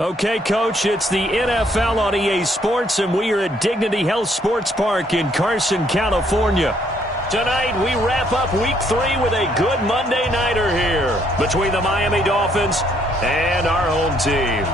Okay, Coach, it's the NFL on EA Sports, and we are at Dignity Health Sports Park in Carson, California. Tonight, we wrap up Week 3 with a good Monday nighter here between the Miami Dolphins and our home team.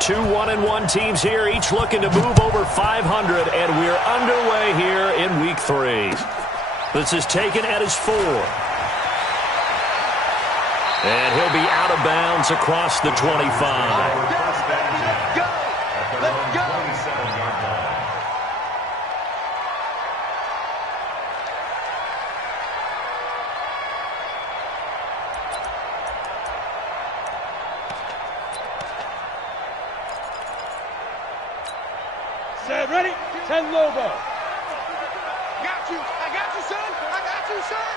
Two 1-1 teams here, each looking to move over 500, and we're underway here in Week 3. This is taken at his 4. And he'll be out of bounds across the 25. Let's go! Set, ready? 10 Lobo. Got you. I got you, son. I got you, son.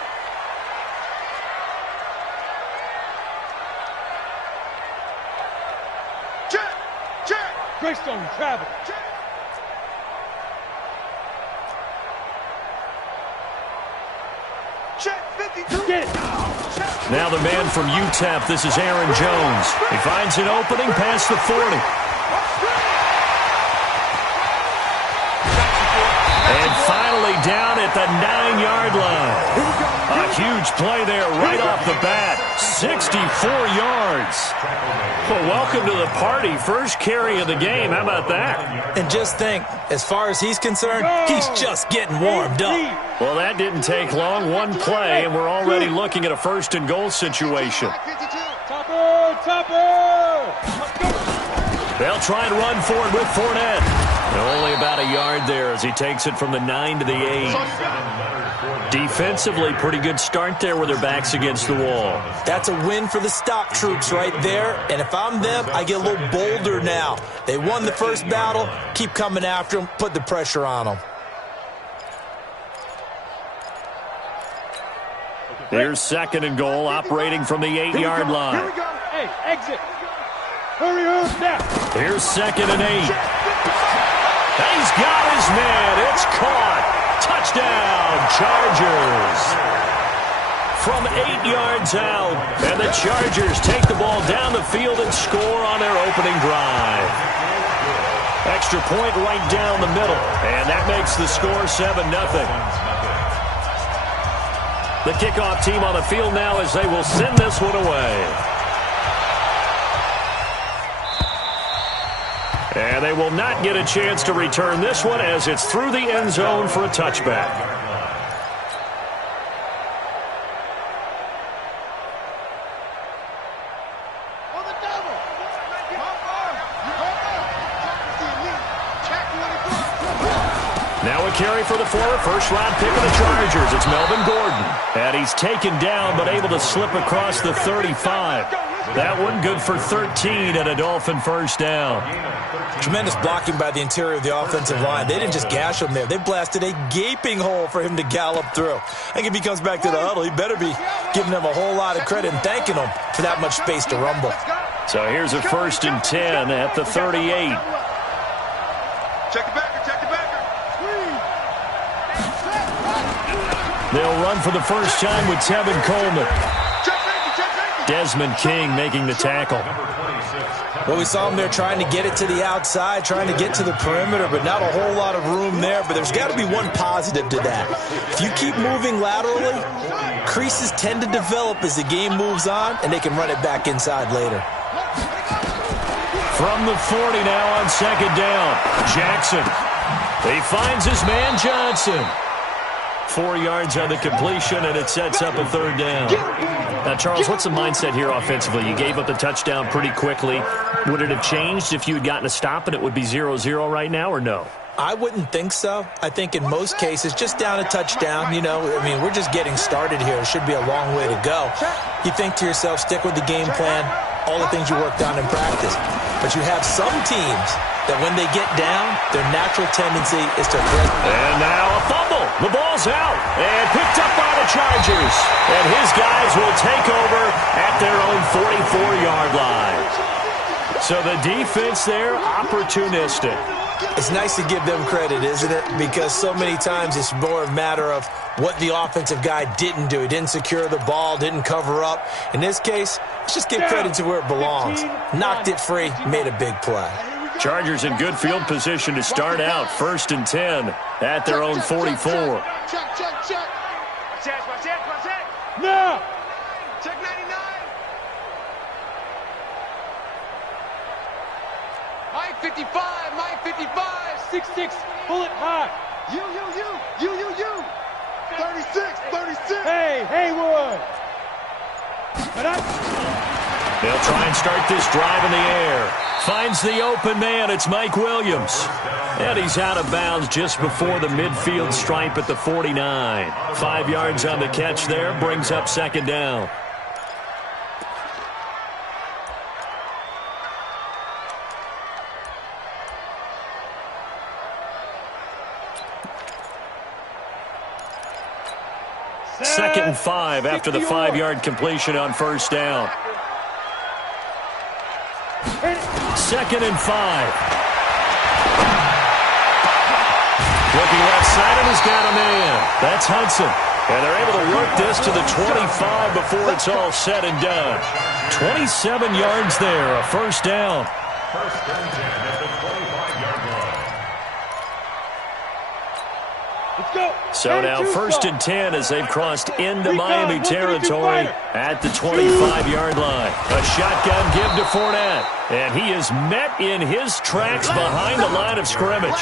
Check. Check. Greystone travel. Check. Check. 52. Get it. Check. Now the man from UTEP, this is Aaron Jones. He finds an opening past the 40. And finally down at the 9-yard line. A huge play there right off the bat. 64 yards. Well, welcome to the party. First carry of the game. How about that? And just think, as far as he's concerned, he's just getting warmed up. Well, that didn't take long. One play, and we're already looking at a first-and-goal situation. Topper! Topper! Let's go! They'll try and run for it with Fournette. Only about a yard there as he takes it from the 9 to the 8. Defensively, pretty good start there with their backs against the wall. That's a win for the stop troops right there. And if I'm them, I get a little bolder now. They won the first battle. Keep coming after them. Put the pressure on them. Here's second and goal, operating from the 8-yard line. Here we go. Hey, exit. Hurry up now. Here's second and 8. He's got his man. It's caught. Touchdown, Chargers. From 8 yards out, and the Chargers take the ball down the field and score on their opening drive. Extra point right down the middle, and that makes the score 7-0. The kickoff team on the field now as they will send this one away. And they will not get a chance to return this one as it's through the end zone for a touchback. Now a carry for the former first-round pick of the Chargers. It's Melvin Gordon. And he's taken down but able to slip across the 35. That one good for 13 and a Dolphin first down. Tremendous blocking by the interior of the offensive line. They didn't just gash him there. They blasted a gaping hole for him to gallop through. I think if he comes back to the huddle, he better be giving them a whole lot of credit and thanking them for that much space to rumble. So here's a 1st and 10 at the 38. Check it back. Check it back. They'll run for the first time with Tevin Coleman. Desmond King making the tackle. Well, we saw him there trying to get it to the outside, trying to get to the perimeter, but not a whole lot of room there. But there's got to be one positive to that. If you keep moving laterally, creases tend to develop as the game moves on, and they can run it back inside later. From the 40 now on second down, Jackson. He finds his man Johnson. 4 yards on the completion, and it sets up a third down. Now, Charles, what's the mindset here offensively? You gave up the touchdown pretty quickly. Would it have changed if you had gotten a stop and it would be 0-0 right now, or no? I wouldn't think so. I think in most cases, just down a touchdown, we're just getting started here. It should be a long way to go. You think to yourself, stick with the game plan, all the things you worked on in practice. But you have some teams that when they get down, their natural tendency is to break. And now a fumble. The ball's out and picked up by the Chargers. And his guys will take over at their own 44-yard line. So the defense there, opportunistic. It's nice to give them credit, isn't it? Because so many times it's more a matter of what the offensive guy didn't do. He didn't secure the ball, didn't cover up. In this case, let's just give credit to where it belongs. Knocked it free, made a big play. Chargers in good field position to start out. 1st and 10 at their own 44. Check. Watch it. No! Check 99. Mike 55. 6'6", pull it high. You. 36. Hey, Haywood. They'll try and start this drive in the air. Finds the open man. It's Mike Williams. And he's out of bounds just before the midfield stripe at the 49. 5 yards on the catch there. Brings up 2nd down. Second and 5 after the 5-yard completion on 1st down. 2nd and 5. Looking left side and has got a man. That's Hudson. And they're able to work this to the 25 before it's all said and done. 27 yards there, a 1st down. So now 1st and 10 as they've crossed into Miami territory at the 25-yard line. A shotgun give to Fournette. And he is met in his tracks behind the line of scrimmage.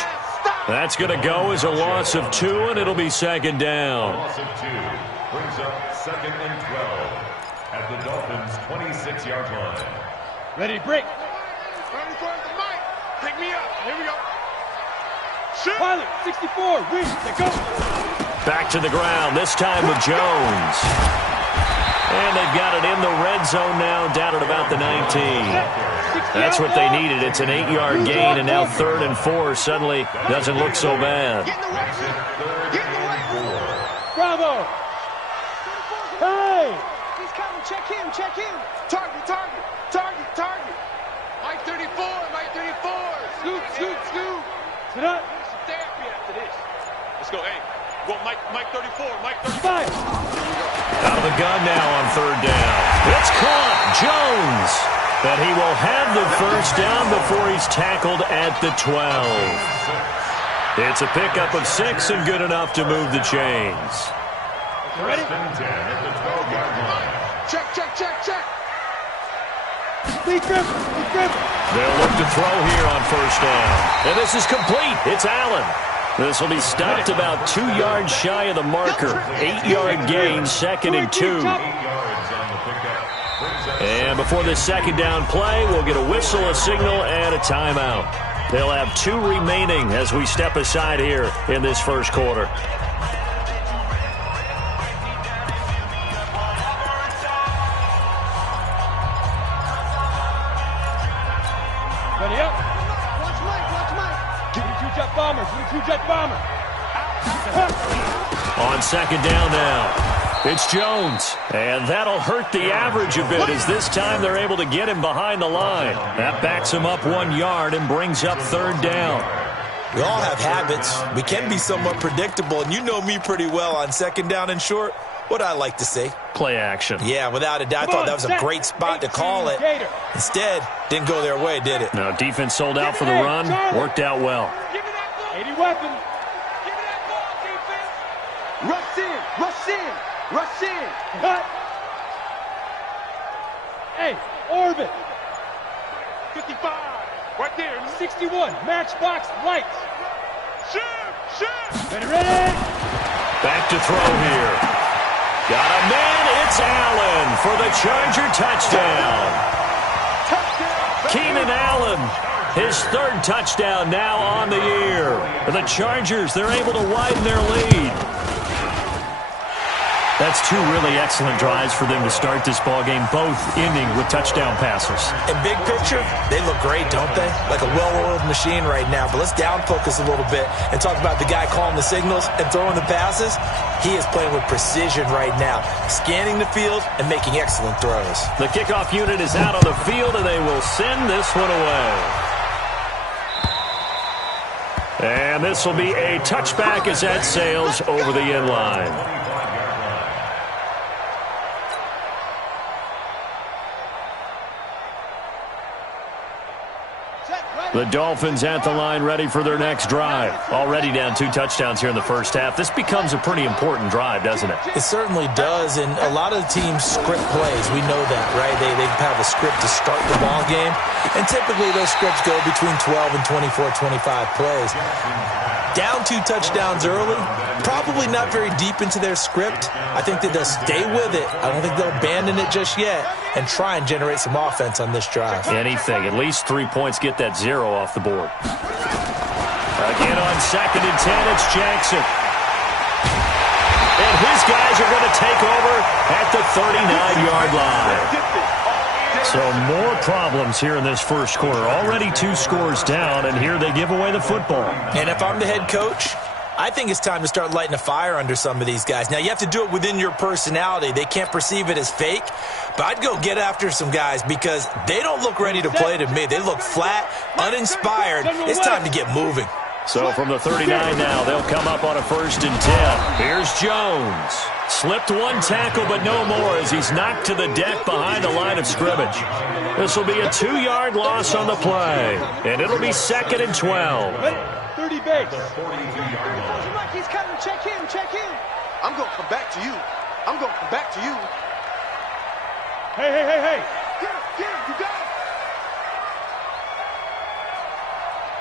That's going to go as a loss of 2, and it'll be 2nd down. Loss of 2 brings up 2nd and 12 at the Dolphins' 26-yard line. Ready to break. Ready for the Mike. Pick me up. Here we go. Pilot, 64, wing, they go. Back to the ground, this time with Jones. And they've got it in the red zone now, down at about the 19. That's what they needed. It's an 8-yard gain, and now 3rd and 4 suddenly doesn't look so bad. Get in the way. Bravo. Hey. He's coming. Check him. Target. Mike 34. Scoot. Sit up. Therapy after this. Let's go. Hey, go Mike 34. Five. Out of the gun now on 3rd down. It's caught. Jones. But he will have the 1st down before he's tackled at the 12. It's a pickup of 6 and good enough to move the chains. Ready? 10 at the 12-yard line. Check. Speed grip. They'll look to throw here on 1st down. And this is complete. It's Allen. This will be stopped about 2 yards shy of the marker. 8-yard gain, 2nd and 2. 8 yards on the pickup. And before this 2nd down play, we'll get a whistle, a signal, and a timeout. They'll have 2 remaining as we step aside here in this 1st quarter. Ready up. Watch Mike. Give me 2-jet bomber. On 2nd down now, it's Jones. And that'll hurt the average a bit as this time they're able to get him behind the line. That backs him up 1 yard and brings up 3rd down. We all have habits. We can be somewhat predictable, and you know me pretty well on 2nd down and short. What I like to say? Play action. Yeah, without a doubt. I thought that was a great spot to call it. Instead, didn't go their way, did it? No, defense sold out for the run. Worked out well. Give me that ball. 80 weapon. Give me that ball, defense. Rush in. Cut. Hey, orbit. 55. Right there. 61, matchbox lights. Shoot. Ready. Back to throw here. Got a man. It's Allen for the Charger touchdown. Keenan Allen, his 3rd touchdown now on the year. For the Chargers, they're able to widen their lead. That's two really excellent drives for them to start this ballgame, both ending with touchdown passes. In big picture, they look great, don't they? Like a well-oiled machine right now. But let's down focus a little bit and talk about the guy calling the signals and throwing the passes. He is playing with precision right now, scanning the field and making excellent throws. The kickoff unit is out on the field, and they will send this one away. And this will be a touchback as that sails over the end line. The Dolphins at the line ready for their next drive. Already down 2 touchdowns here in the first half. This becomes a pretty important drive, doesn't it? It certainly does, and a lot of the teams script plays. We know that, right? They have a script to start the ball game, and typically those scripts go between 12 and 24, 25 plays. Down 2 touchdowns early, probably not very deep into their script. I think that they'll stay with it. I don't think they'll abandon it just yet and try and generate some offense on this drive. Anything. At least 3 points, get that 0 off the board. Again on 2nd and 10, it's Jackson. And his guys are going to take over at the 39-yard line. So more problems here in this first quarter. Already 2 scores down, and here they give away the football. And if I'm the head coach, I think it's time to start lighting a fire under some of these guys. Now, you have to do it within your personality. They can't perceive it as fake, but I'd go get after some guys because they don't look ready to play to me. They look flat, uninspired. It's time to get moving. So from the 39 now, they'll come up on a 1st and 10. Here's Jones. Slipped 1 tackle, but no more as he's knocked to the deck behind the line of scrimmage. This will be a 2-yard loss on the play, and it'll be 2nd and 12. 30 base. He's coming. Check him. Check him. I'm going to come back to you. I'm going to come back to you. Hey. Get him. You got him.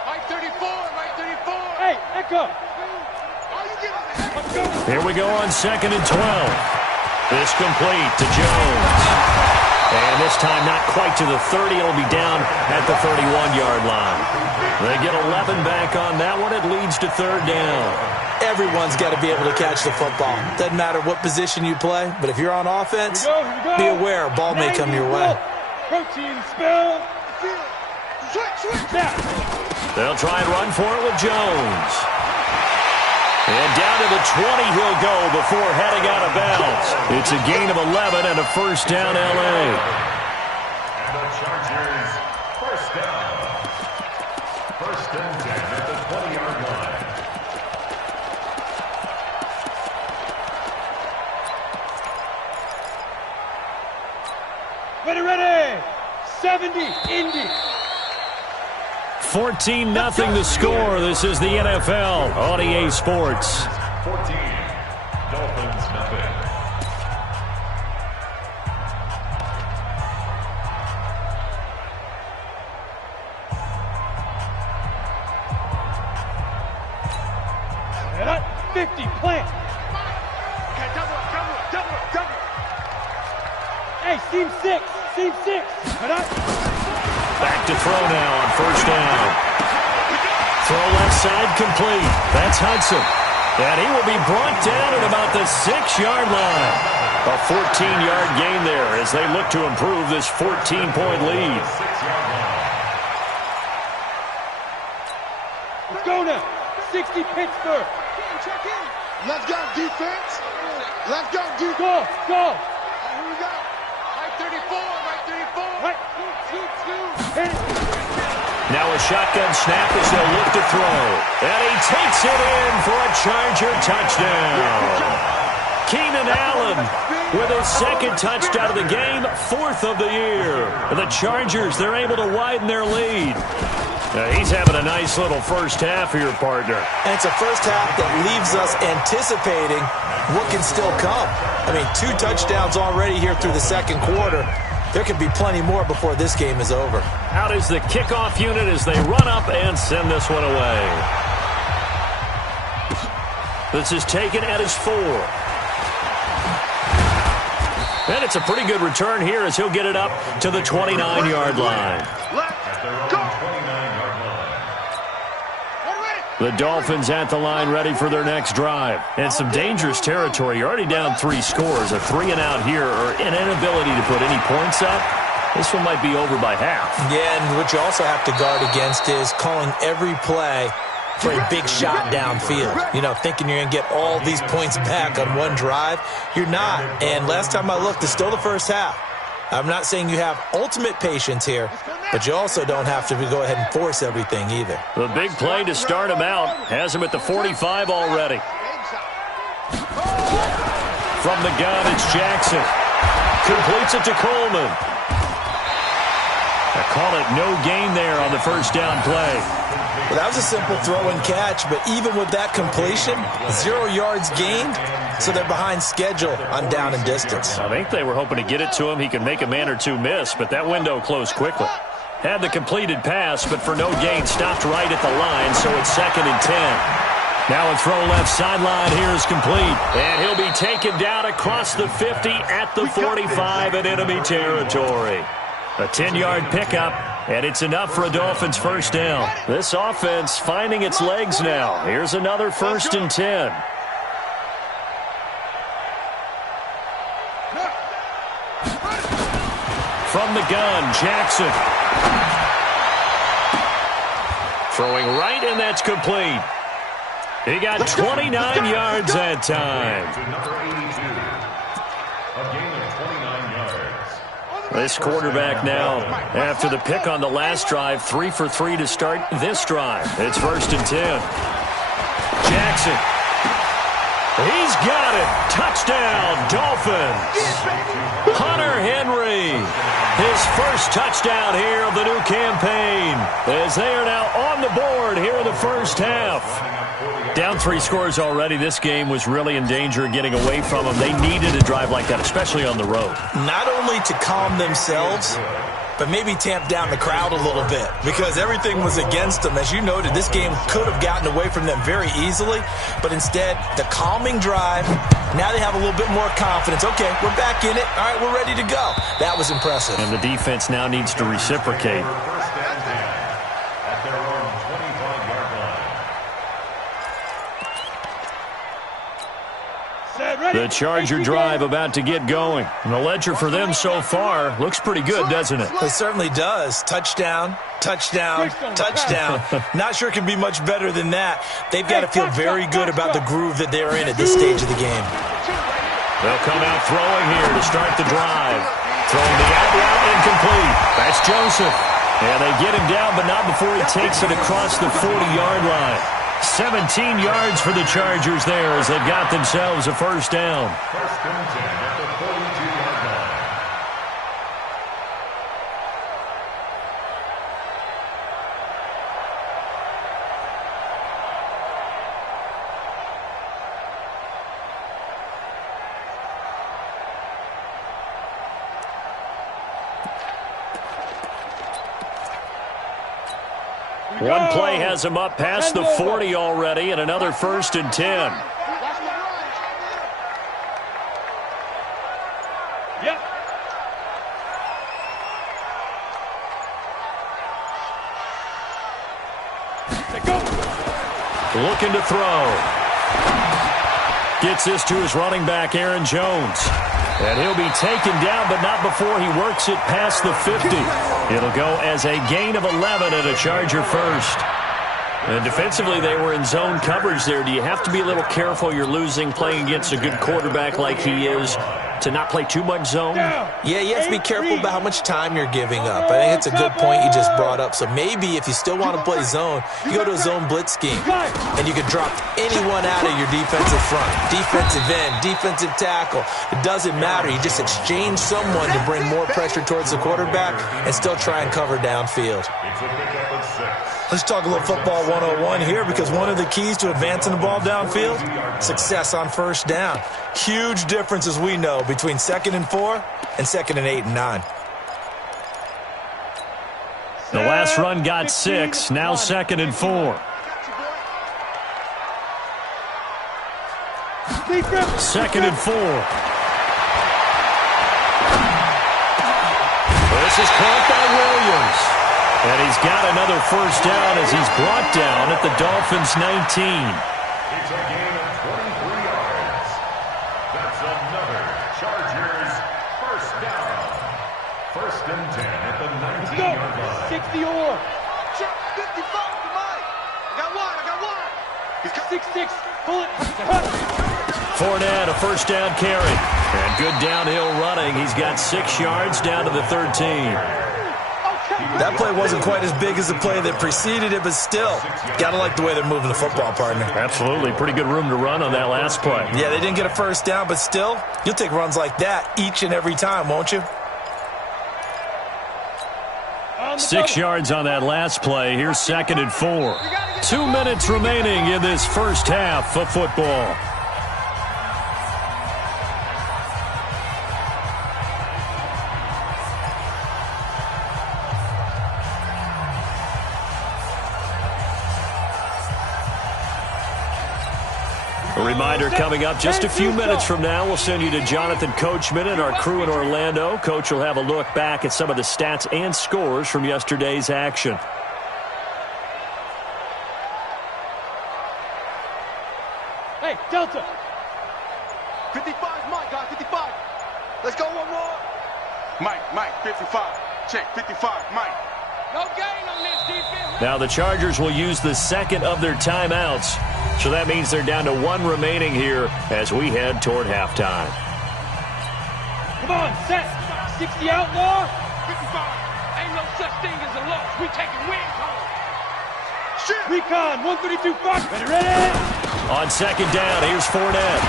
Right 34. Right 34. Hey, Echo. All you get is a Let's go. Here we go on 2nd and 12. This complete to Jones. And this time not quite to the 30. It'll be down at the 31-yard line. They get 11 back on that one. It leads to 3rd down. Everyone's got to be able to catch the football. Doesn't matter what position you play, but if you're on offense, Here we go. be aware a ball may come your way. Protein spill. switch. Now. They'll try and run for it with Jones. And down to the 20 he'll go before heading out of bounds. It's a gain of 11 and a 1st down, L.A. And the Chargers, 1st down. 1st and 10 at the 20-yard line. Ready. 70, Indy. 14-0 the score. This is the NFL on EA Sports. 14, Dolphins nothing. And up 50, plant. Okay, double up. Hey, seam 6. And up. Back to throw now on 1st down. Throw left side complete. That's Hudson. And he will be brought down at about the 6-yard line. A 14-yard gain there as they look to improve this 14-point lead. Let's go now. 60, Pittsburgh. Check in. Let's go, defense. Let's go, defense. Go. Here we go. Right 34. Right. 2. Hit it. Now a shotgun snap as they'll look to throw. And he takes it in for a Charger touchdown. Keenan Allen with his 2nd touchdown of the game, 4th of the year. And the Chargers, they're able to widen their lead. Now he's having a nice little first half here, partner. And it's a first half that leaves us anticipating what can still come. I mean, 2 touchdowns already here through the 2nd quarter. There could be plenty more before this game is over. Out is the kickoff unit as they run up and send this one away. This is taken at his 4. And it's a pretty good return here as he'll get it up to the 29-yard line. Let's go. 29-yard line. Get ready. The Dolphins at the line ready for their next drive. And some dangerous territory. You're already down 3 scores. A 3-and-out here or an inability to put any points up. This one might be over by half. Yeah, and what you also have to guard against is calling every play for a big shot downfield. You know, thinking you're going to get all these points back on one drive. You're not. And last time I looked, it's still the first half. I'm not saying you have ultimate patience here, but you also don't have to go ahead and force everything either. The big play to start him out has him at the 45 already. From the gun, it's Jackson. Completes it to Coleman. I call it no gain there on the first down play. Well, that was a simple throw and catch, but even with that completion, 0 yards gained, so they're behind schedule on down and distance. I think they were hoping to get it to him. He could make a man or two miss, but that window closed quickly. Had the completed pass, but for no gain, stopped right at the line, so it's 2nd and 10. Now a throw left sideline here is complete, and he'll be taken down across the 50 at the 45 in enemy territory. A 10-yard pickup, and it's enough for a Dolphins first down. This offense finding its legs now. Here's another 1st and 10. From the gun, Jackson. Throwing right, and that's complete. He got 29 yards that time. This quarterback now, after the pick on the last drive, 3 for 3 to start this drive. It's 1st and 10. Jackson. He's got it. Touchdown, Dolphins. Hunter Henry. His first touchdown here of the new campaign, as they are now on the board here in the first half. Down 3 scores already. This game was really in danger of getting away from them. They needed a drive like that, especially on the road. Not only to calm themselves, but maybe tamp down the crowd a little bit, because everything was against them. As you noted, this game could have gotten away from them very easily, but instead, the calming drive, now they have a little bit more confidence. Okay, we're back in it. All right, we're ready to go. That was impressive. And the defense now needs to reciprocate. The Charger drive about to get going. And the ledger for them so far looks pretty good, doesn't it? It certainly does. Touchdown, touchdown, touchdown. Not sure it can be much better than that. They've got to feel very good about the groove that they're in at this stage of the game. They'll come out throwing here to start the drive. Throwing the out route incomplete. That's Joseph. And they get him down, but not before he takes it across the 40-yard line. 17 yards for the Chargers there as they've got themselves a first down. 1st and 10 at the 42-yard line. One play has him up past the 40 already, and another 1st and 10. Yep. Looking to throw. Gets this to his running back, Aaron Jones. And he'll be taken down, but not before he works it past the 50. It'll go as a gain of 11 and a Charger first. And defensively, they were in zone coverage there. Do you have to be a little careful? You're losing playing against a good quarterback like he is to not play too much zone? Yeah, you have to be careful about how much time you're giving up. I think it's a good point you just brought up. So maybe if you still want to play zone, you go to a zone blitz scheme. And you can drop anyone out of your defensive front. Defensive end, defensive tackle. It doesn't matter. You just exchange someone to bring more pressure towards the quarterback and still try and cover downfield. It's a pickup of 6. Let's talk a little football 101 here, because one of the keys to advancing the ball downfield, success on first down. Huge difference, as we know, between 2nd and 4 and 2nd and 8 and 9. The last run got 6, now 2nd and 4. 2nd and 4. This is caught by Williams. And he's got another first down as he's brought down at the Dolphins' 19. It's a gain of 23 yards. That's another Chargers first down. First and 10 at the 19-yard line. 60 or. Check 55 to Mike. I got one. He's got 6-6. Pull it. Fournette, a first down carry. And good downhill running. He's got 6 yards down to the 13. That play wasn't quite as big as the play that preceded it, but still, gotta like the way they're moving the football, partner. Absolutely. Pretty good room to run on that last play. Yeah, they didn't get a first down, but still, you'll take runs like that each and every time, won't you? 6 yards on that last play. Here's 2nd and 4. 2 minutes remaining in this first half of football. A reminder coming up just a few minutes from now, we'll send you to Jonathan Coachman and our crew in Orlando. Coach will have a look back at some of the stats and scores from yesterday's action. Hey, Delta. 55, Mike, guys, 55. Let's go one more. Mike, 55. Check, 55, Mike. No gain on this defense. Now the Chargers will use the second of their timeouts. So that means they're down to 1 remaining here as we head toward halftime. Come on, set. 60 outlaw. 55. Ain't no such thing as a loss. We taking wins home. Shit. Recon, 132 Fox. Ready? On 2nd down, here's Fournette.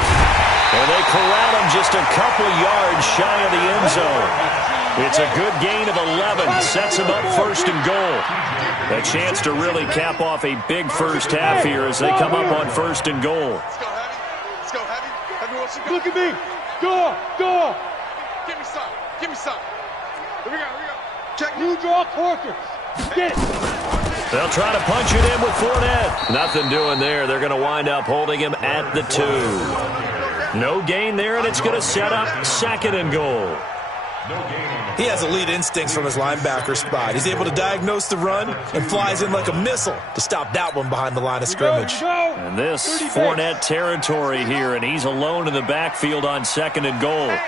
And they corral him just a couple yards shy of the end zone. It's a good gain of 11. Sets him up 1st and goal. A chance to really cap off a big first half here as they come up on 1st and goal. Let's go, Heavy. Let's go, Heavy. Heavy wants to go. Look at me. Go. Give me some. Here we go. Check. You draw quarters. Get it. They'll try to punch it in with Fournette. Nothing doing there. They're going to wind up holding him at the 2. No gain there, and it's going to set up 2nd and goal. He has elite instincts from his linebacker spot. He's able to diagnose the run and flies in like a missile to stop that one behind the line of scrimmage. And this Fournette territory here, and he's alone in the backfield on 2nd and goal. Hey,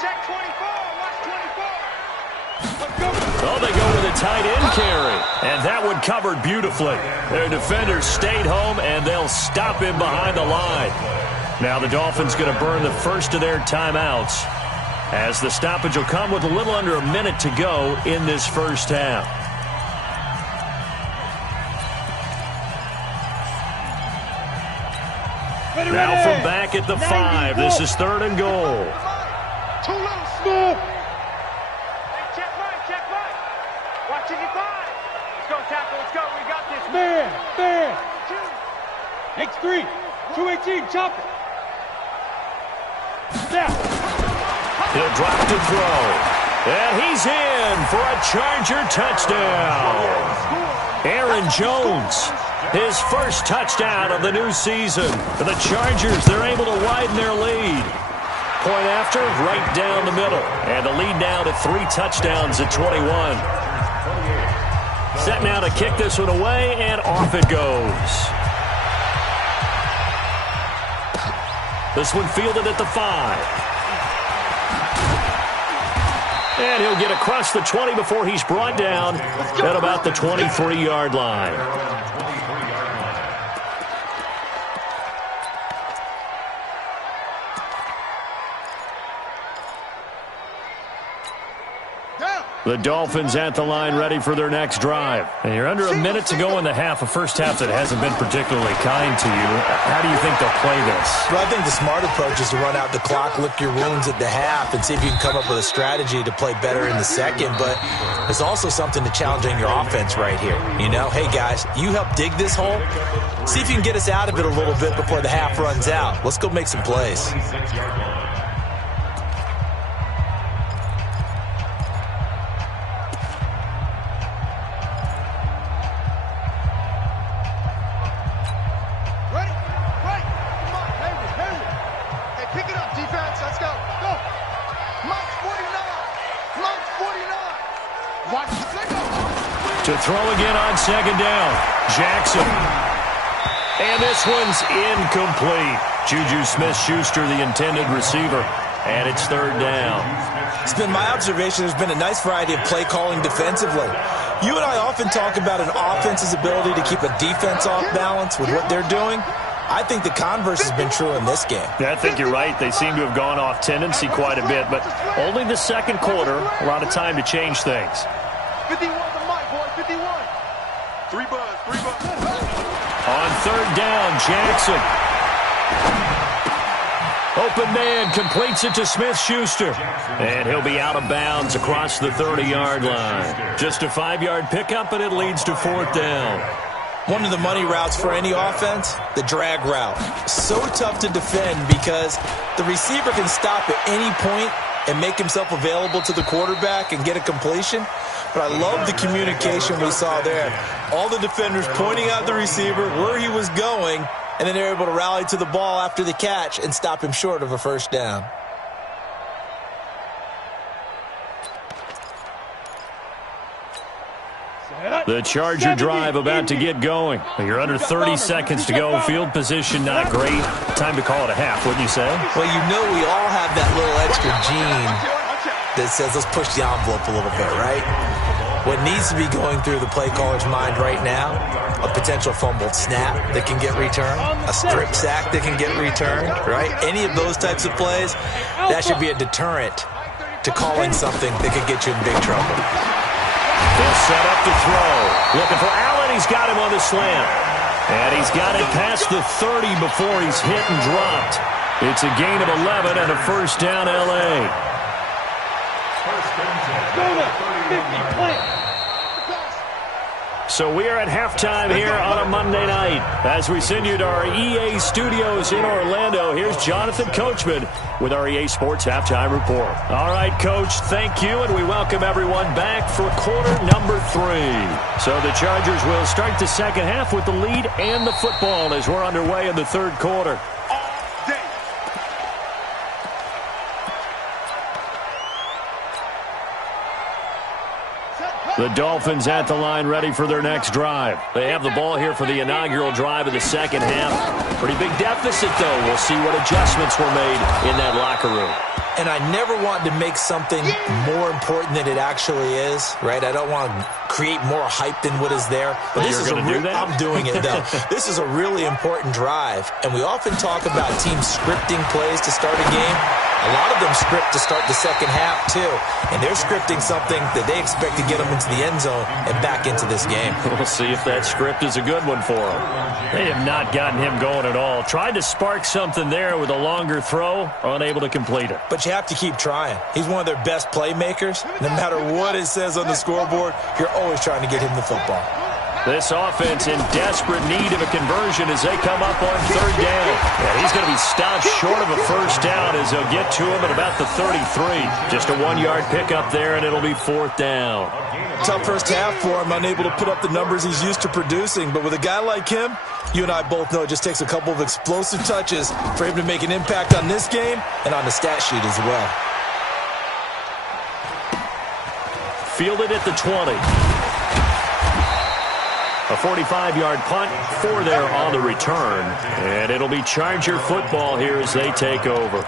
check 24. Watch 24. Oh, they go with a tight end carry. And that one covered beautifully. Their defenders stayed home, and they'll stop him behind the line. Now the Dolphins going to burn the first of their timeouts, as the stoppage will come with a little under a minute to go in this first half. Now from back at the 5, this is 3rd and goal. Too low, Smooth. Hey, check Mike. Watch 55. Let's go, tackle. Let's go. We got this. Man. X3. 218. Chop it. Snap. He'll drop to throw. And he's in for a Charger touchdown. Aaron Jones, his first touchdown of the new season. For the Chargers, they're able to widen their lead. Point after, right down the middle. And the lead now to 3 touchdowns at 21. Set now to kick this one away, and off it goes. This one fielded at the 5. And he'll get across the 20 before he's brought down at about the 23-yard line. The Dolphins at the line ready for their next drive. And you're under a minute to go in the half, a first half that hasn't been particularly kind to you. How do you think they'll play this? Well, I think the smart approach is to run out the clock, lick your wounds at the half, and see if you can come up with a strategy to play better in the second. But there's also something to challenging your offense right here. You know, hey, guys, you help dig this hole. See if you can get us out of it a little bit before the half runs out. Let's go make some plays. Watch the signal. To throw again on second down. Jackson. And this one's incomplete. Juju Smith-Schuster, the intended receiver. And it's third down. It's been my observation there's been a nice variety of play calling defensively. You and I often talk about an offense's ability to keep a defense off balance with what they're doing. I think the converse has been true in this game. Yeah, I think you're right. They seem to have gone off tendency quite a bit, but only the second quarter, a lot of time to change things. 51 to Mike, boys, 51. Three buzz. On third down, Jackson. Open man completes it to Smith-Schuster. And he'll be out of bounds across the 30-yard line. Just a 5-yard pickup, and it leads to fourth down. One of the money routes for any offense, the drag route. So tough to defend because the receiver can stop at any point and make himself available to the quarterback and get a completion. But I love the communication we saw there. All the defenders pointing out the receiver, where he was going, and then they're able to rally to the ball after the catch and stop him short of a first down. The Charger drive about to get going. You're under 30 seconds to go. Field position not great. Time to call it a half, wouldn't you say? Well, you know we all have that little extra gene that says let's push the envelope a little bit, right? What needs to be going through the play caller's mind right now, a potential fumbled snap that can get returned, a strip sack that can get returned, right? Any of those types of plays, that should be a deterrent to calling something that could get you in big trouble. They'll set up to throw. Looking for Allen. He's got him on the slant. And he's got it past the 30 before he's hit and dropped. It's a gain of 11 and a first down, L.A. So we are at halftime here on a Monday night. As we send you to our EA studios in Orlando, here's Jonathan Coachman with our EA Sports Halftime Report. All right, Coach, thank you, and we welcome everyone back for quarter number 3. So the Chargers will start the second half with the lead and the football as we're underway in the third quarter. The Dolphins at the line ready for their next drive. They have the ball here for the inaugural drive of the second half. Pretty big deficit, though. We'll see what adjustments were made in that locker room. And I never want to make something more important than it actually is, right? I don't want to create more hype than what is there. But this is I'm doing it, though. This is a really important drive. And we often talk about teams scripting plays to start a game. A lot of them script to start the second half, too. And they're scripting something that they expect to get them into the end zone and back into this game. We'll see if that script is a good one for them. They have not gotten him going at all. Tried to spark something there with a longer throw, unable to complete it. But you have to keep trying. He's one of their best playmakers. No matter what it says on the scoreboard, you're always trying to get him the football. This offense in desperate need of a conversion as they come up on third down. Yeah, he's going to be stopped short of a first down as they'll get to him at about the 33. Just a 1-yard pickup there, and it'll be fourth down. Tough first half for him, unable to put up the numbers he's used to producing. But with a guy like him, you and I both know it just takes a couple of explosive touches for him to make an impact on this game and on the stat sheet as well. Fielded at the 20. A 45-yard punt for there on the return. And it'll be Charger football here as they take over.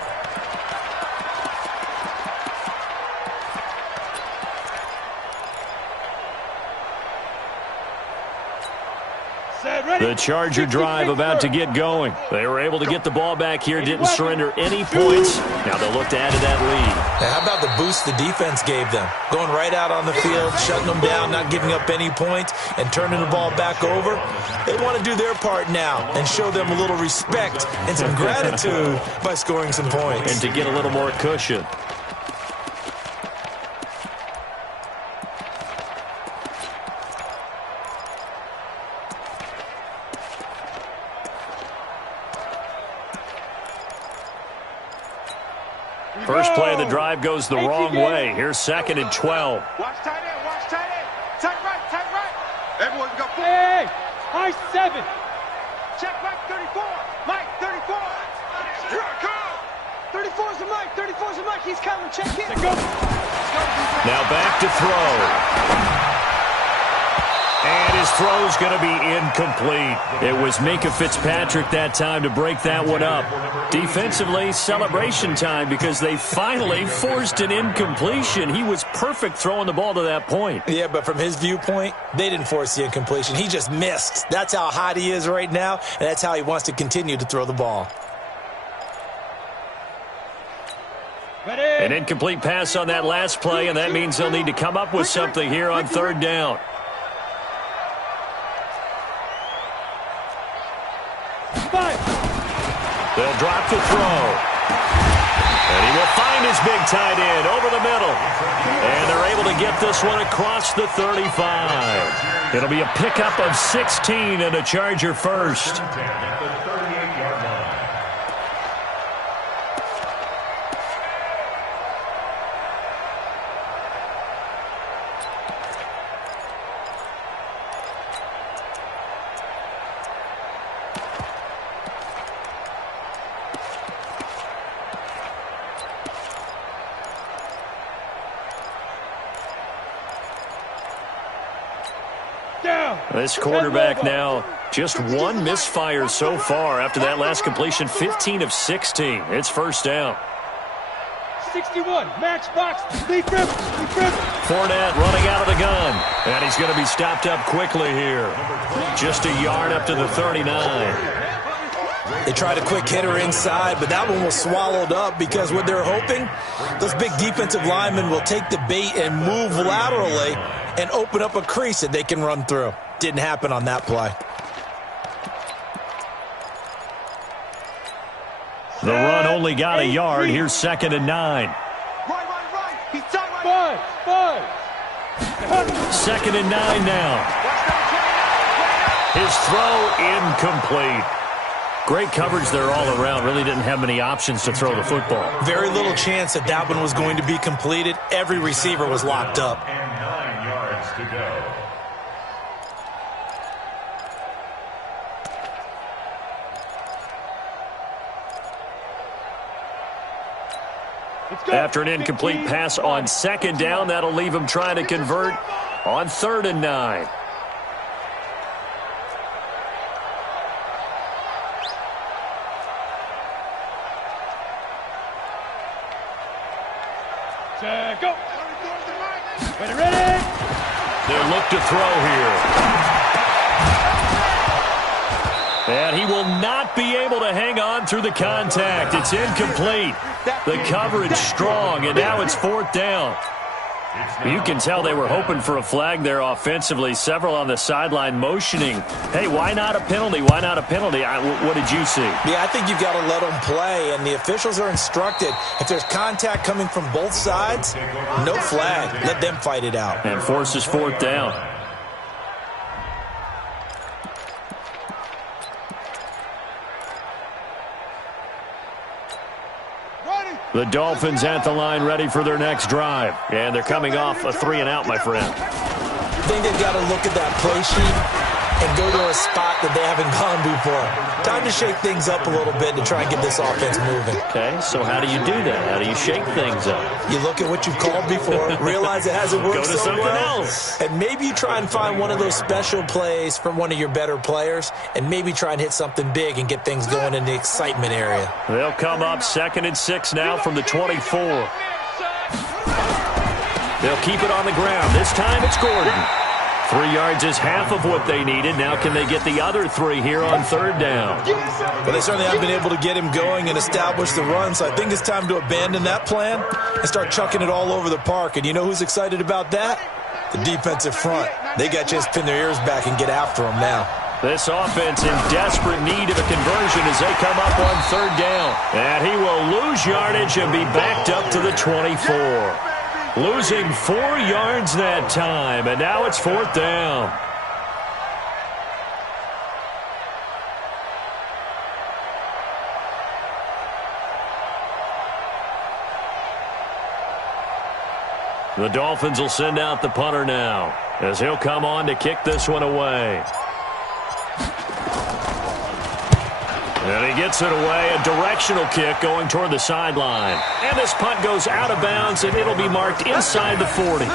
The Charger drive about to get going. They were able to get the ball back here, didn't surrender any points. Now they'll look to add to that lead. Now how about the boost the defense gave them? Going right out on the field, shutting them down, not giving up any points, and turning the ball back over. They want to do their part now and show them a little respect and some gratitude by scoring some points. And to get a little more cushion. First play of the drive goes the wrong way. Here's second and 12. Watch tight end, watch tight end. Tight right, tight right. Everyone's got 4. Hey, high 7. Check Mike, 34. Mike, 34. Here I come. 34's the Mike, 34's the Mike. He's coming, check in. Go. Now back to throw. And his throw's going to be incomplete. It was Minkah Fitzpatrick that time to break that one up. Defensively, celebration time because they finally forced an incompletion. He was perfect throwing the ball to that point. Yeah, but from his viewpoint, they didn't force the incompletion. He just missed. That's how hot he is right now, and that's how he wants to continue to throw the ball. An incomplete pass on that last play, and that means they'll need to come up with something here on third down. They'll drop the throw. And he will find his big tight end over the middle. And they're able to get this one across the 35. It'll be a pickup of 16 and a Charger first. This quarterback now, just one misfire so far after that last completion, 15 of 16. It's first down. 61, match box, lead grip. Fournette running out of the gun. And he's going to be stopped up quickly here. Just a yard up to the 39. They tried a quick hitter inside, but that one was swallowed up because what they're hoping, those big defensive linemen will take the bait and move laterally and open up a crease that they can run through. Didn't happen on that play. The run only got a yard. Here's 2nd and 9. Right. He's tight right. Five. 2nd and 9 now. His throw incomplete. Great coverage there all around. Really didn't have many options to throw the football. Very little chance that that one was going to be completed. Every receiver was locked up. And 9 yards to go. After an incomplete pass on 2nd down, that'll leave him trying to convert on 3rd and 9. Go. Ready. They'll look to throw here. And he will not be able to hang on through the contact. It's incomplete. The coverage strong, and now it's 4th down. You can tell they were hoping for a flag there offensively. Several on the sideline motioning, hey, why not a penalty? Why not a penalty? What did you see? Yeah, I think you've got to let them play, and the officials are instructed. If there's contact coming from both sides, no flag. Let them fight it out. And forces 4th down. The Dolphins at the line ready for their next drive. And they're coming off a 3-and-out, my friend. I think they've got to look at that play sheet and go to a spot that they haven't gone before. Time to shake things up a little bit to try and get this offense moving. Okay, so how do you do that? How do you shake things up? You look at what you've called before, realize it hasn't worked so so well, else. And maybe you try and find one of those special plays from one of your better players, and maybe try and hit something big and get things going in the excitement area. They'll come up 2nd and 6 now from the 24. They'll keep it on the ground. This time it's Gordon. 3 yards is half of what they needed. Now can they get the other 3 here on 3rd down? Well, they certainly have been able to get him going and establish the run, so I think it's time to abandon that plan and start chucking it all over the park. And you know who's excited about that? The defensive front. They got to just pin their ears back and get after him now. This offense in desperate need of a conversion as they come up on 3rd down. And he will lose yardage and be backed up to the 24. Losing 4 yards that time, and now it's 4th down. The Dolphins will send out the punter now as he'll come on to kick this one away. And he gets it away, a directional kick going toward the sideline. And this punt goes out of bounds, and it'll be marked inside the 40.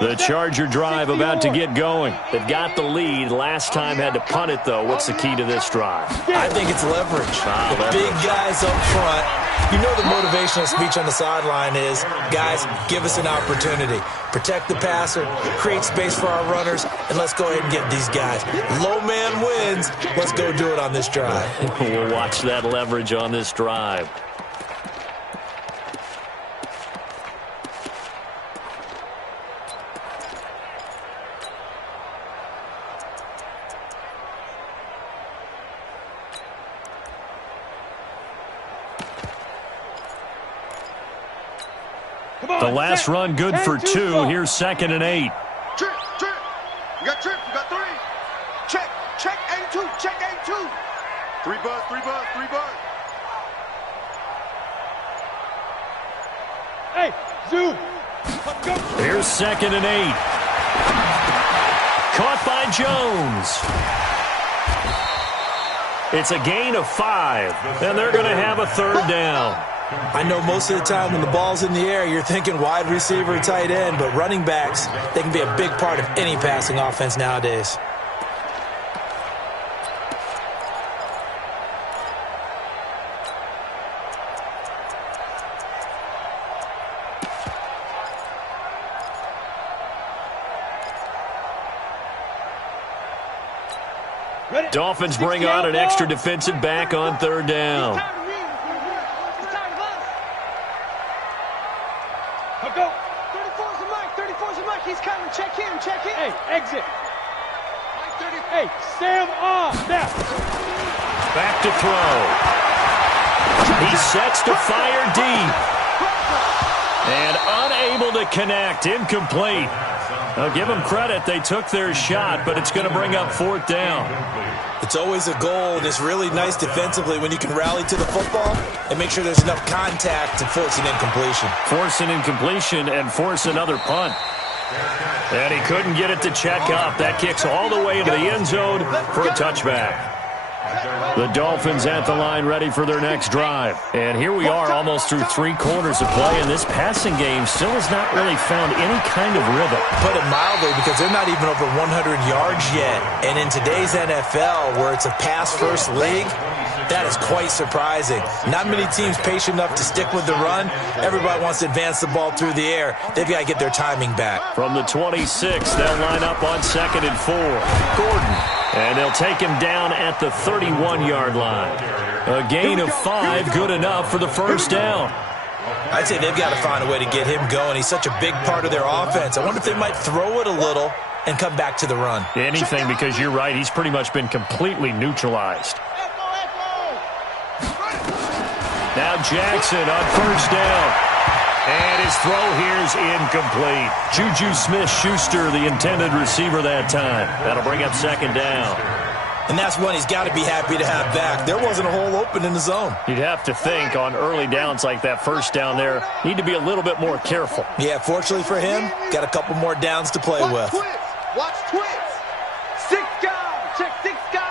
The Charger drive about to get going. They've got the lead. Last time had to punt it, though. What's the key to this drive? I think it's leverage. The big guys up front. You know the motivational speech on the sideline is, guys, give us an opportunity. Protect the passer, create space for our runners, and let's go ahead and get these guys. Low man wins. Let's go do it on this drive. We'll watch that leverage on this drive. The last run good for 2. Here's 2nd and 8. Trip. You got trip. You got 3. Check and 2. Check and 2. 3 buzz. Hey, Zoo. Here's 2nd and 8. Caught by Jones. It's a gain of 5, and they're going to have a 3rd down. I know most of the time when the ball's in the air, you're thinking wide receiver, tight end, but running backs, they can be a big part of any passing offense nowadays. Dolphins bring on an extra defensive back on 3rd down. Go. 34's a Mike. He's coming. Check him. Hey, exit. Hey, Sam off. Now. Back to throw. He sets to fire deep. And unable to connect. Incomplete. I'll give them credit. They took their shot, but it's going to bring up 4th down. It's always a goal, and it's really nice defensively when you can rally to the football and make sure there's enough contact to force an incompletion. Force an incompletion and force another punt. And he couldn't get it to check up. That kicks all the way into the end zone for a touchback. The Dolphins at the line ready for their next drive. And here we are almost through 3 quarters of play, and this passing game still has not really found any kind of rhythm. Put it mildly, because they're not even over 100 yards yet. And in today's NFL, where it's a pass-first league, that is quite surprising. Not many teams patient enough to stick with the run. Everybody wants to advance the ball through the air. They've got to get their timing back. From the 26, they'll line up on 2nd and 4. Gordon. And they'll take him down at the 31-yard line. A gain of 5, good enough for the 1st down. I'd say they've got to find a way to get him going. He's such a big part of their offense. I wonder if they might throw it a little and come back to the run. Anything, because you're right. He's pretty much been completely neutralized. Now Jackson on 1st down. And his throw here's incomplete. Juju Smith-Schuster, the intended receiver that time. That'll bring up 2nd down. And that's one he's got to be happy to have back. There wasn't a hole open in the zone. You'd have to think on early downs like that 1st down there, need to be a little bit more careful. Yeah, fortunately for him, got a couple more downs to play with. Watch twits. 6 guys. Check 6 guys.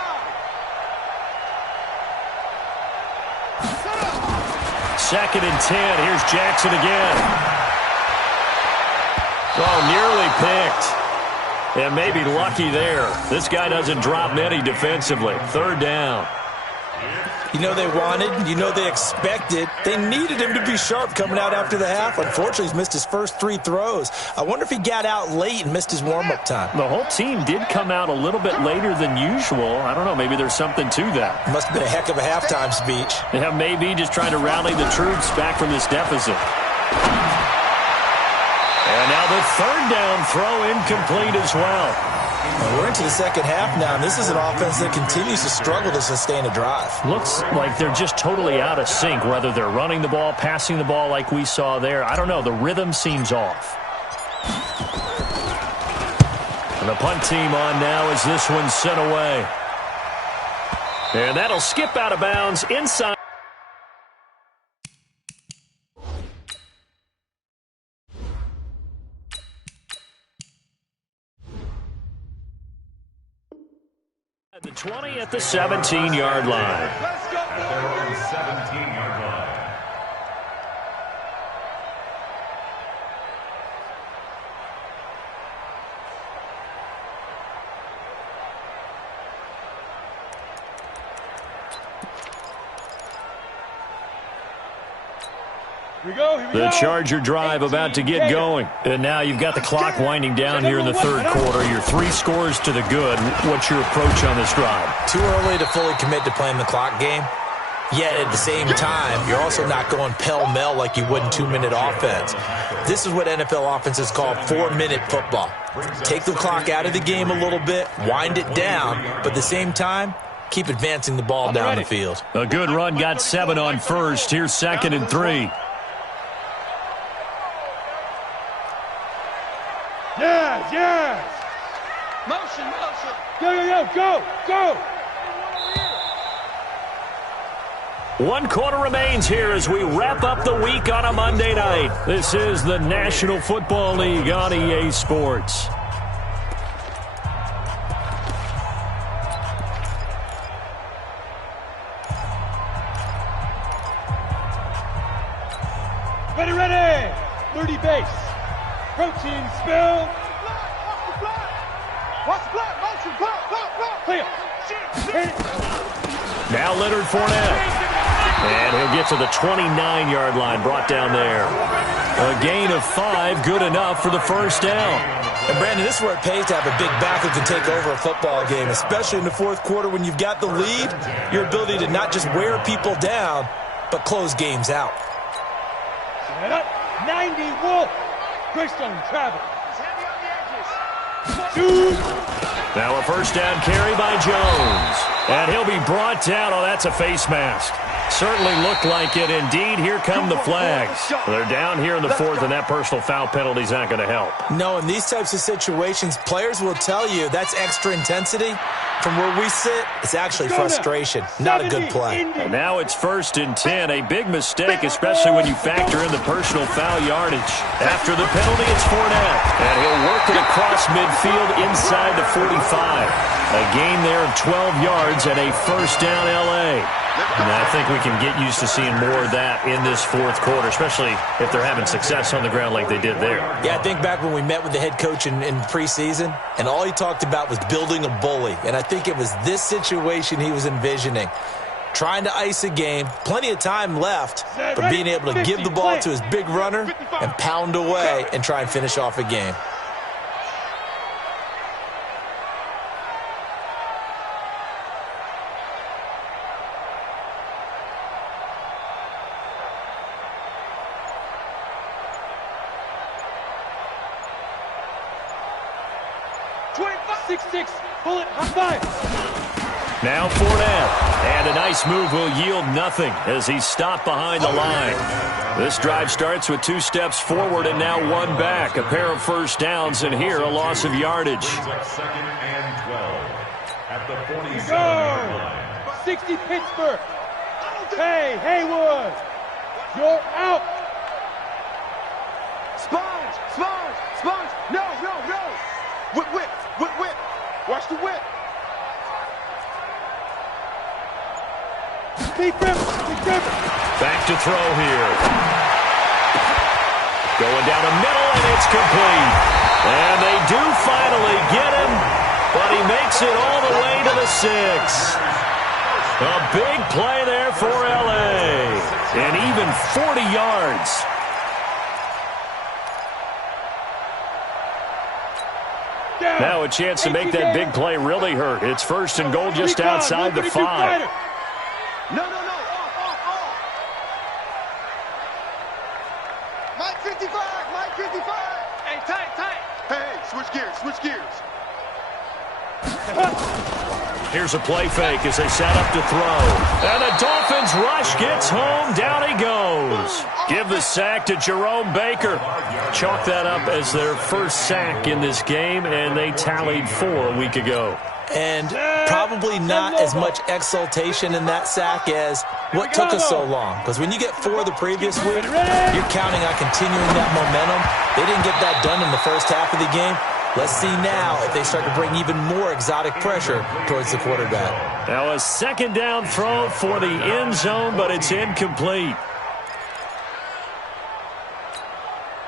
2nd and 10. Here's Jackson again. Oh, nearly picked. And maybe lucky there. This guy doesn't drop many defensively. 3rd down. You know they wanted, you know they expected. They needed him to be sharp coming out after the half. Unfortunately, he's missed his first 3 throws. I wonder if he got out late and missed his warm-up time. The whole team did come out a little bit later than usual. I don't know, maybe there's something to that. Must have been a heck of a halftime speech. Yeah, maybe just trying to rally the troops back from this deficit. And now the 3rd down throw incomplete as well. We're into the 2nd half now, and this is an offense that continues to struggle to sustain a drive. Looks like they're just totally out of sync, whether they're running the ball, passing the ball like we saw there. I don't know. The rhythm seems off. And the punt team on now as this one's sent away. And that'll skip out of bounds inside. The 20 at the 17-yard line. At their own 17-yard line. The Charger drive about to get going. And now you've got the clock winding down here in the third quarter. You're 3 scores to the good. What's your approach on this drive? Too early to fully commit to playing the clock game. Yet at the same time, you're also not going pell-mell like you would in 2-minute offense. This is what NFL offenses call 4-minute football. Take the clock out of the game a little bit, wind it down, but at the same time, keep advancing the ball down the field. A good run got 7 on first. Here's 2nd and 3. Yes! Motion. Go! 1 quarter remains here as we wrap up the week on a Monday night. This is the National Football League on EA Sports. Ready! 30 base. Protein spill. Watch the block. Motion. Block. Clear. Now Leonard Fournette. And he'll get to the 29-yard line, brought down there. A gain of 5, good enough for the first down. And, Brandon, this is where it pays to have a big back who can take over a football game, especially in the fourth quarter when you've got the lead, your ability to not just wear people down, but close games out. Set up. 90 Wolf. Greystone travel. Now a first down carry by Jones. And he'll be brought down. Oh, that's a face mask. Certainly looked like it. Indeed, here come the flags. They're down here in the fourth, and that personal foul penalty is not going to help. No, in these types of situations, players will tell you that's extra intensity. From where we sit, it's actually frustration, not a good play. And now it's 1st and 10, a big mistake, especially when you factor in the personal foul yardage. After the penalty, it's Fournette, and he'll work it across midfield inside the 45. A gain there of 12 yards and a first down L.A. And I think we can get used to seeing more of that in this fourth quarter, especially if they're having success on the ground like they did there. Yeah, I think back when we met with the head coach in preseason, and all he talked about was building a bully. And I think it was this situation he was envisioning. Trying to ice a game, plenty of time left, but being able to give the ball to his big runner and pound away and try and finish off a game. Bullet, high five. Now Fournette, and a nice move will yield nothing as he's stopped behind the line. This drive starts with 2 steps forward and now 1 back. A pair of first downs, and here a loss of yardage. 2nd and 12 at the 47 line. 60 Pittsburgh. Hey, Haywood, you're out. Sponge. No. Whip. Watch the whip. Back to throw here. Going down the middle, and it's complete. And they do finally get him, but he makes it all the way to the 6. A big play there for L.A. And even 40 yards. Now a chance to make that big play really hurt. It's 1st and goal just outside the 5. No. Mike 55. Hey, tight. Hey, switch gears. Here's a play fake as they set up to throw. And the Dolphins rush, gets home, down he goes. Give the sack to Jerome Baker. Chalk that up as their first sack in this game, and they tallied 4 a week ago. And probably not as much exultation in that sack as what took us so long. Because when you get 4 the previous week, you're counting on continuing that momentum. They didn't get that done in the first half of the game. Let's see now if they start to bring even more exotic pressure towards the quarterback. Now a 2nd down throw for the end zone, but it's incomplete.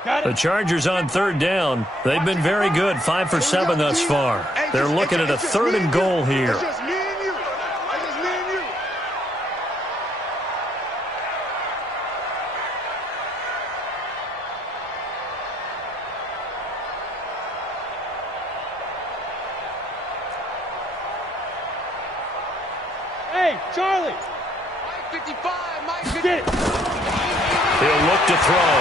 The Chargers on 3rd down. They've been very good, 5 for 7 thus far. They're looking at a 3rd and goal here. Charlie. 55, Mike. Get it. He'll look to throw.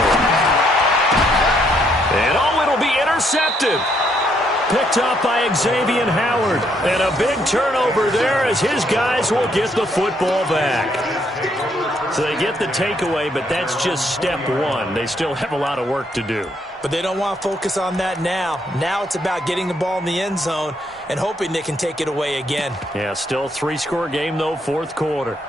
And it'll be intercepted. Picked up by Xavier Howard. And a big turnover there as his guys will get the football back. So they get the takeaway, but that's just step one. They still have a lot of work to do. But they don't want to focus on that now. Now it's about getting the ball in the end zone and hoping they can take it away again. Yeah, still 3-score game, though, fourth quarter.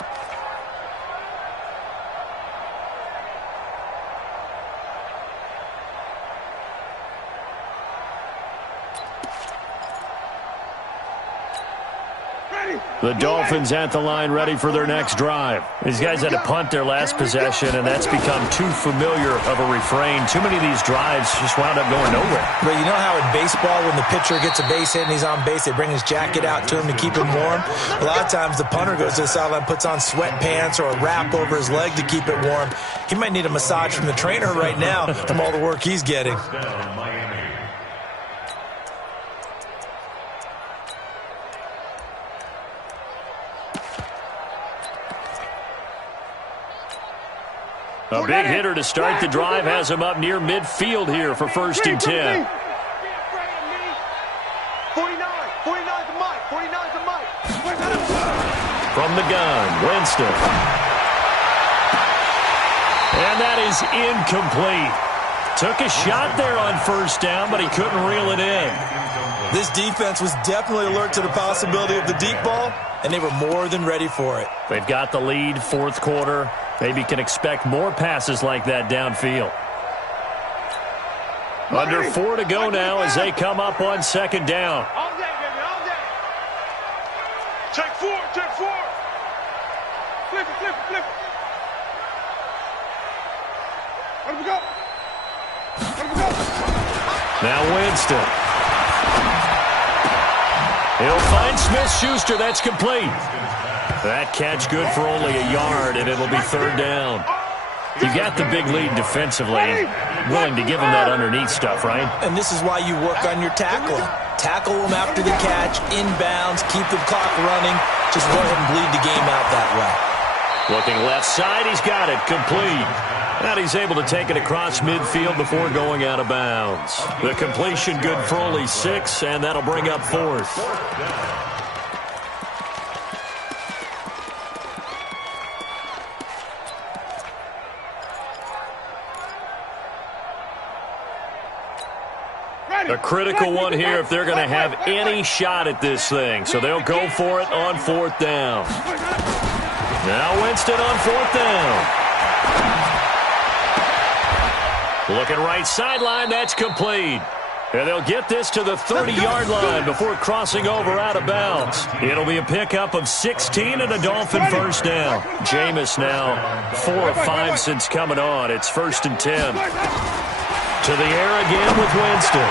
The Dolphins at the line ready for their next drive. These guys had to punt their last possession, and that's become too familiar of a refrain. Too many of these drives just wound up going nowhere. But you know how in baseball when the pitcher gets a base hit and he's on base, they bring his jacket out to him to keep him warm? A lot of times the punter goes to the sideline, puts on sweatpants or a wrap over his leg to keep it warm. He might need a massage from the trainer right now from all the work he's getting. A big hitter to start the drive has him up near midfield here for 1st and 10. 49 to Mike. 49 to Mike. From the gun, Winston. And that is incomplete. Took a shot there on 1st down, but he couldn't reel it in. This defense was definitely alert to the possibility of the deep ball, and they were more than ready for it. They've got the lead, fourth quarter. Maybe can expect more passes like that downfield. Under 4 to go now as they come up on 2nd down. All day, baby, all day. Check 4, check 4. Flip it, flip it, flip it. Let him go. Let him go. Now Winston. He'll find Smith-Schuster. That's complete. That catch good for only a yard, and it'll be 3rd down. You got the big lead defensively. Willing to give him that underneath stuff, right? And this is why you work on your tackling. Tackle them after the catch, inbounds, keep the clock running. Just go ahead and bleed the game out that way. Looking left side, he's got it, complete. And he's able to take it across midfield before going out of bounds. The completion good for only 6, and that'll bring up 4th. A critical one here if they're going to have any shot at this thing. So they'll go for it on 4th down. Now Winston on 4th down. Looking right sideline, that's complete. And they'll get this to the 30-yard line before crossing over out of bounds. It'll be a pickup of 16 and a Dolphin 1st down. Jameis now 4 of 5 since coming on. It's 1st and 10. To the air again with Winston.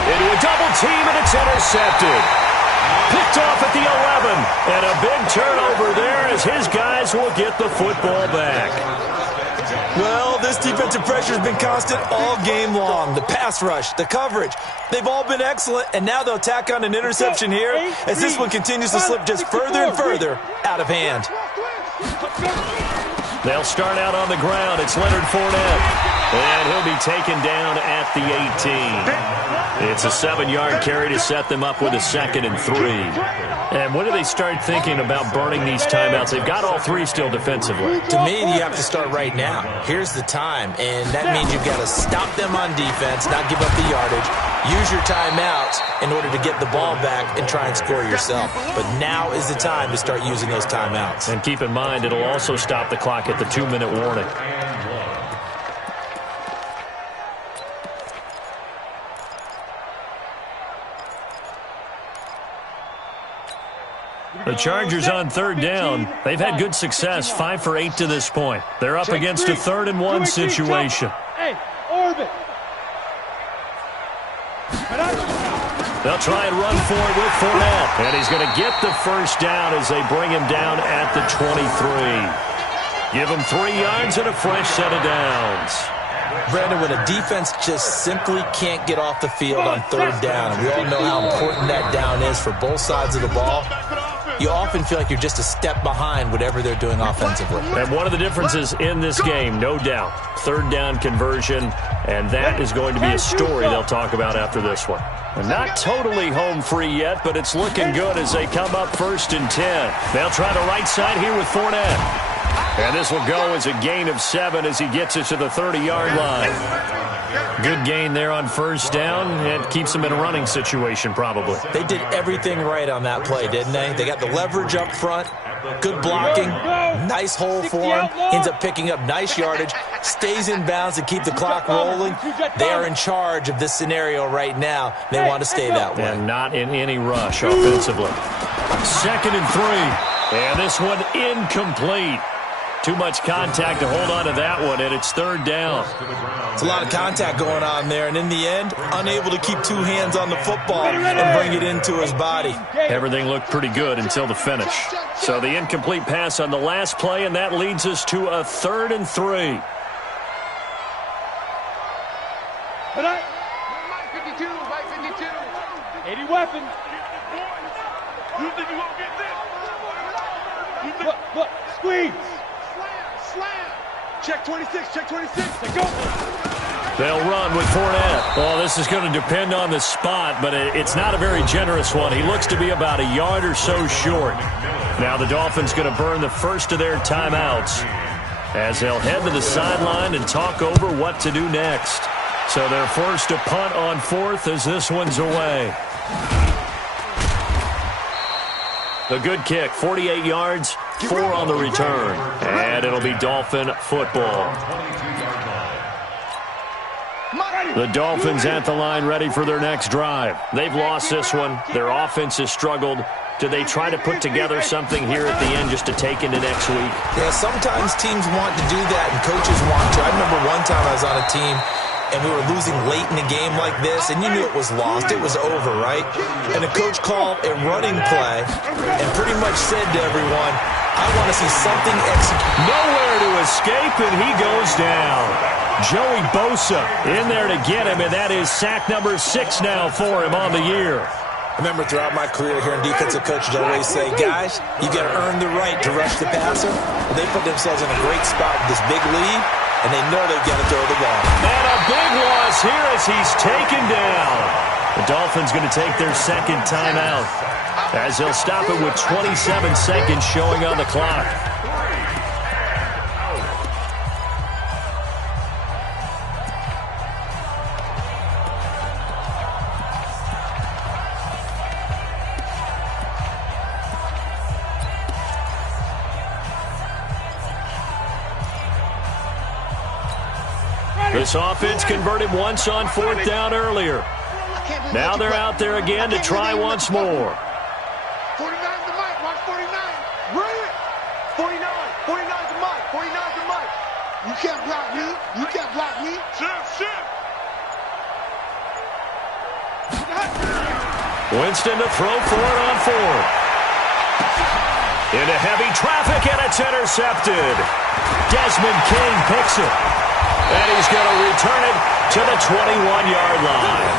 Into a double team, and it's intercepted. Picked off at the 11. And a big turnover there as his guys will get the football back. Well, this defensive pressure has been constant all game long. The pass rush, the coverage, they've all been excellent, and now they'll tack on an interception here as this one continues to slip just further and further out of hand. They'll start out on the ground. It's Leonard Fournette. And he'll be taken down at the 18. It's a 7-yard carry to set them up with a 2nd and 3. And when do they start thinking about burning these timeouts? They've got all 3 still defensively. To me, you have to start right now. Here's the time, and that means you've got to stop them on defense, not give up the yardage, use your timeouts in order to get the ball back and try and score yourself. But now is the time to start using those timeouts. And keep in mind, it'll also stop the clock at the 2-minute warning. The Chargers on 3rd down. They've had good success, 5 for 8 to this point. They're up against a 3rd and 1 situation. Hey, orbit. They'll try and run for it with Fournette. And he's going to get the 1st down as they bring him down at the 23. Give him 3 yards and a fresh set of downs. Brandon, when a defense just simply can't get off the field on 3rd down, and we all know how important that down is for both sides of the ball, you often feel like you're just a step behind whatever they're doing offensively. And one of the differences in this game, no doubt, third down conversion, and that is going to be a story they'll talk about after this one. And not totally home free yet, but it's looking good as they come up 1st and 10. They'll try the right side here with Fournette. And this will go as a gain of 7 as he gets it to the 30-yard line. Good gain there on 1st down. It keeps them in a running situation probably. They did everything right on that play, didn't they? They got the leverage up front, good blocking, nice hole for him, ends up picking up nice yardage, stays in bounds to keep the clock rolling. They are in charge of this scenario right now. They want to stay that way. And not in any rush offensively. 2nd and 3. And this one incomplete. Too much contact to hold on to that one, and it's 3rd down. It's a lot of contact going on there, and in the end, unable to keep 2 hands on the football and bring it into his body. Everything looked pretty good until the finish. So the incomplete pass on the last play, and that leads us to a 3rd and 3. Mike 52, 80 weapon. You think you won't get this? Look, squeeze. Slam. Check 26, check 26. Let's go. They'll run with Fournette. Well, this is going to depend on the spot, but it's not a very generous one. He looks to be about a yard or so short. Now the Dolphins going to burn the first of their timeouts as they'll head to the sideline and talk over what to do next. So they're forced to punt on 4th as this one's away. The good kick, 48 yards, 4 on the return. And it'll be Dolphin football. The Dolphins at the line ready for their next drive. They've lost this one. Their offense has struggled. Do they try to put together something here at the end just to take into next week? Yeah, sometimes teams want to do that and coaches want to. I remember one time I was on a team and we were losing late in a game like this, and you knew it was lost. It was over, right? And the coach called a running play and pretty much said to everyone, I want to see something executed. Nowhere to escape, and he goes down. Joey Bosa in there to get him, and that is sack number 6 now for him on the year. I remember throughout my career hearing defensive coaches always say, guys, you got to earn the right to rush the passer. They put themselves in a great spot with this big lead, and they know they've got to throw the ball. And a big loss here as he's taken down. The Dolphins going to take their second timeout as they'll stop it with 27 seconds showing on the clock. This offense converted once on 4th down earlier. Now they're out there again to try once more. 49 to Mike. Watch 49. Run it. 49. 49 to Mike. 49 to Mike. You can't block me. You can't block me. Shift. Winston to throw for it on 4th. Into heavy traffic, and it's intercepted. Desmond King picks it. And he's going to return it to the 21-yard line.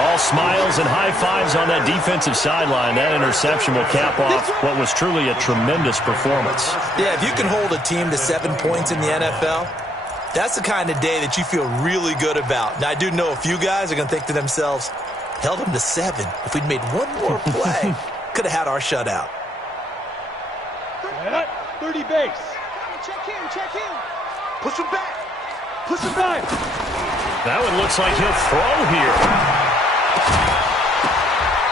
All smiles and high fives on that defensive sideline. That interception will cap off what was truly a tremendous performance. Yeah, if you can hold a team to 7 points in the NFL, that's the kind of day that you feel really good about. Now, I do know a few guys are going to think to themselves, held them to 7. If we'd made one more play, could have had our shutout. 30 base. Check him. Push him back. That one looks like he'll throw here.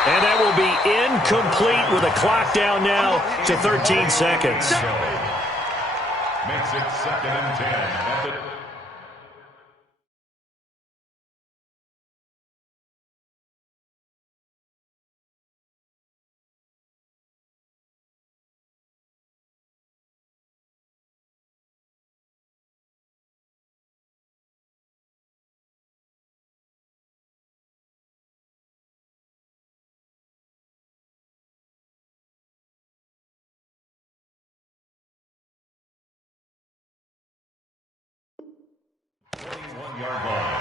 And that will be incomplete with a clock down now to 13 seconds. Makes it 2nd and 10 at the yard line.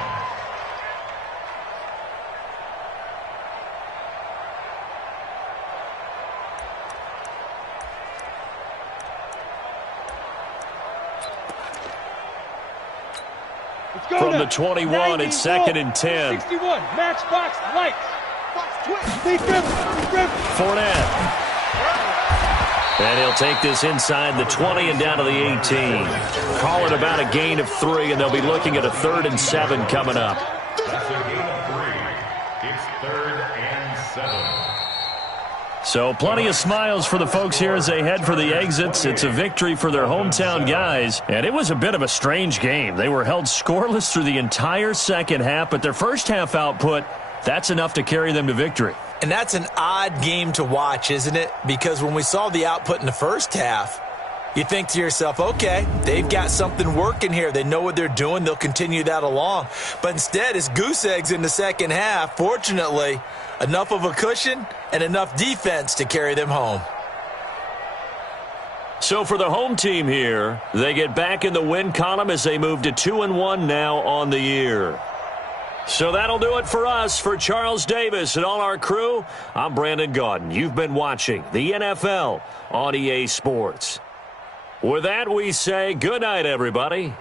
From the 21, it's 2nd and 10. 61, matchbox lights. Fournette. And he'll take this inside the 20 and down to the 18. Call it about a gain of 3, and they'll be looking at a 3rd and 7 coming up. That's a gain of 3. It's 3rd and 7. So plenty of smiles for the folks here as they head for the exits. It's a victory for their hometown guys, and it was a bit of a strange game. They were held scoreless through the entire second half, but their first half output, that's enough to carry them to victory. And that's an odd game to watch, isn't it? Because when we saw the output in the first half, you think to yourself, okay, they've got something working here. They know what they're doing. They'll continue that along. But instead, it's goose eggs in the second half. Fortunately, enough of a cushion and enough defense to carry them home. So for the home team here, they get back in the win column as they move to 2-1 now on the year. So that'll do it for us. For Charles Davis and all our crew, I'm Brandon Gaudin. You've been watching the NFL on EA Sports. With that, we say good night, everybody.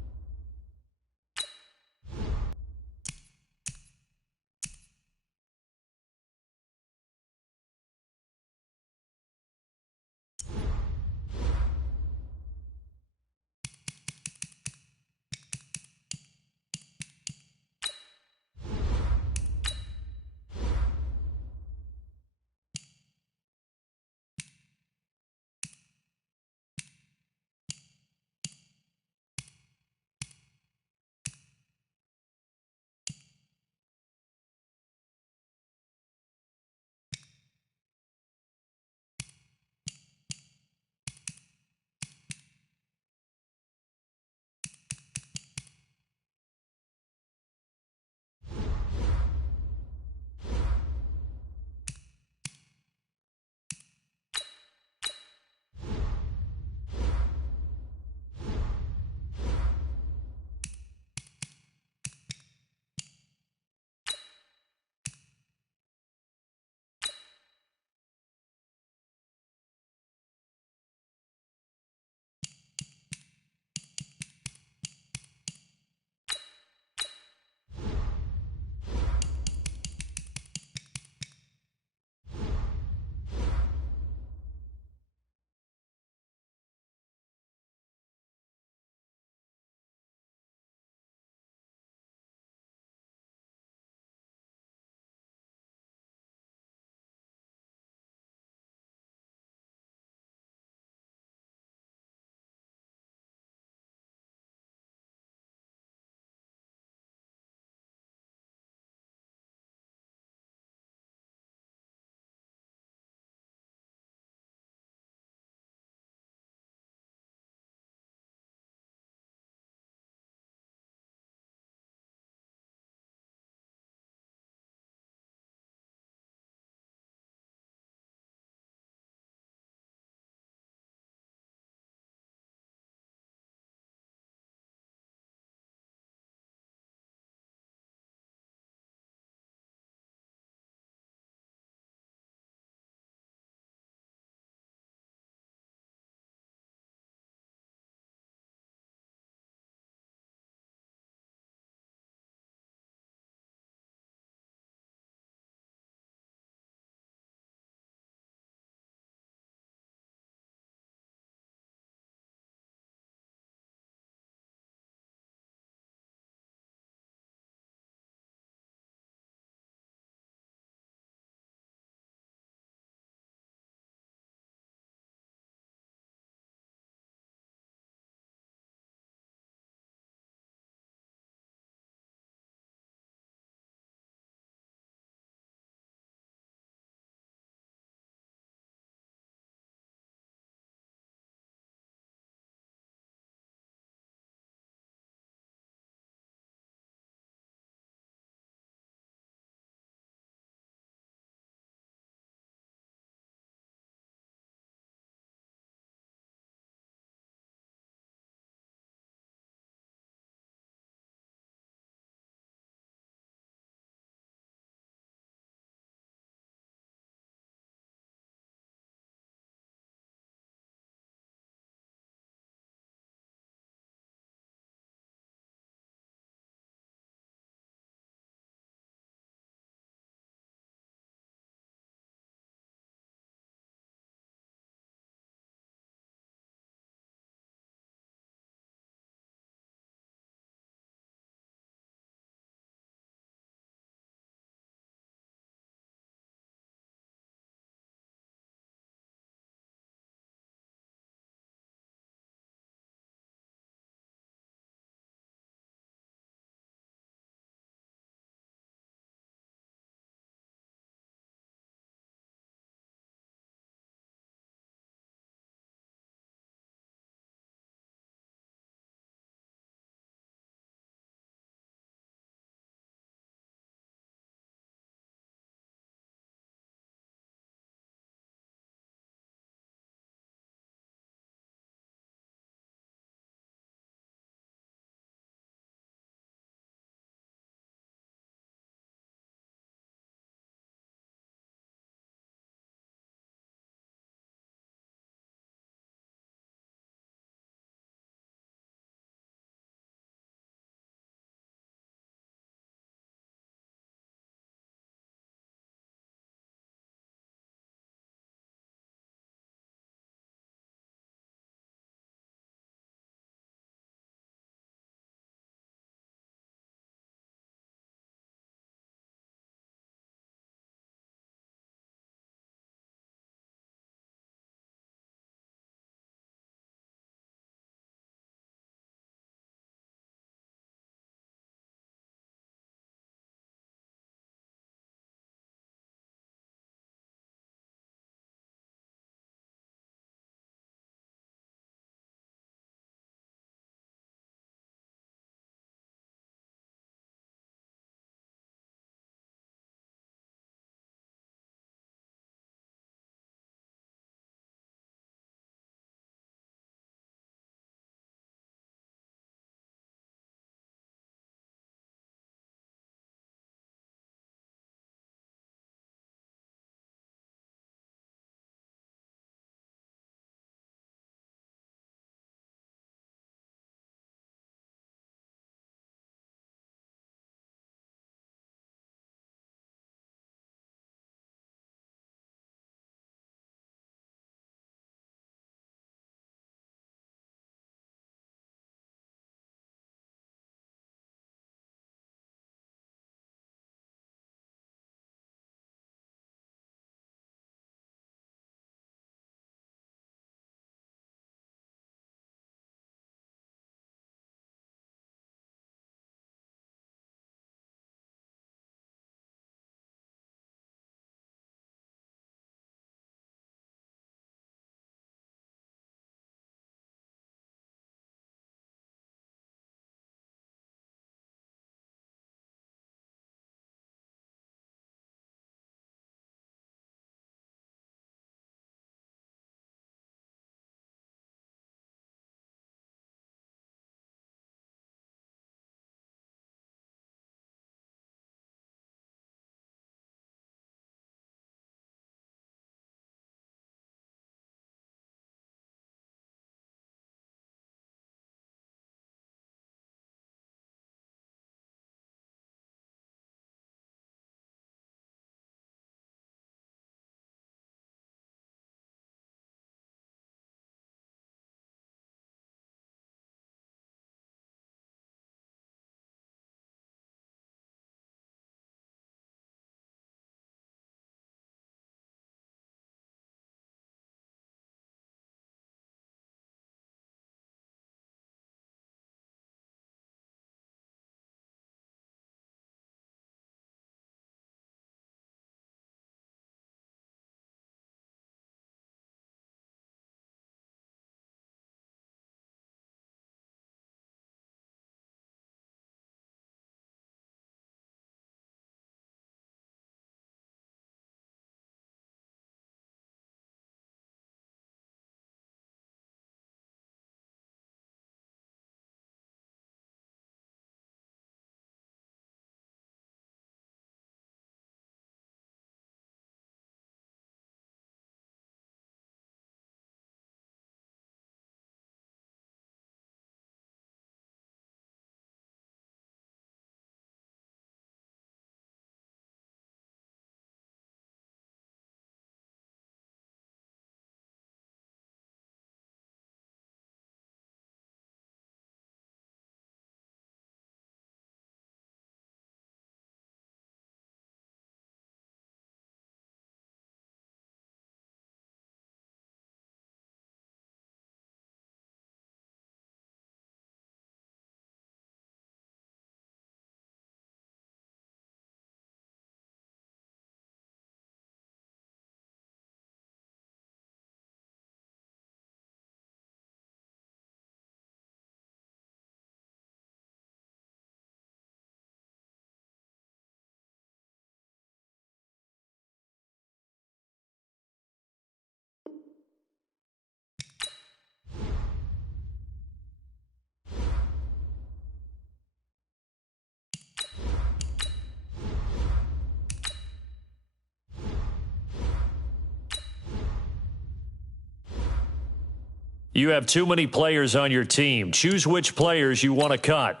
You have too many players on your team. Choose which players you want to cut.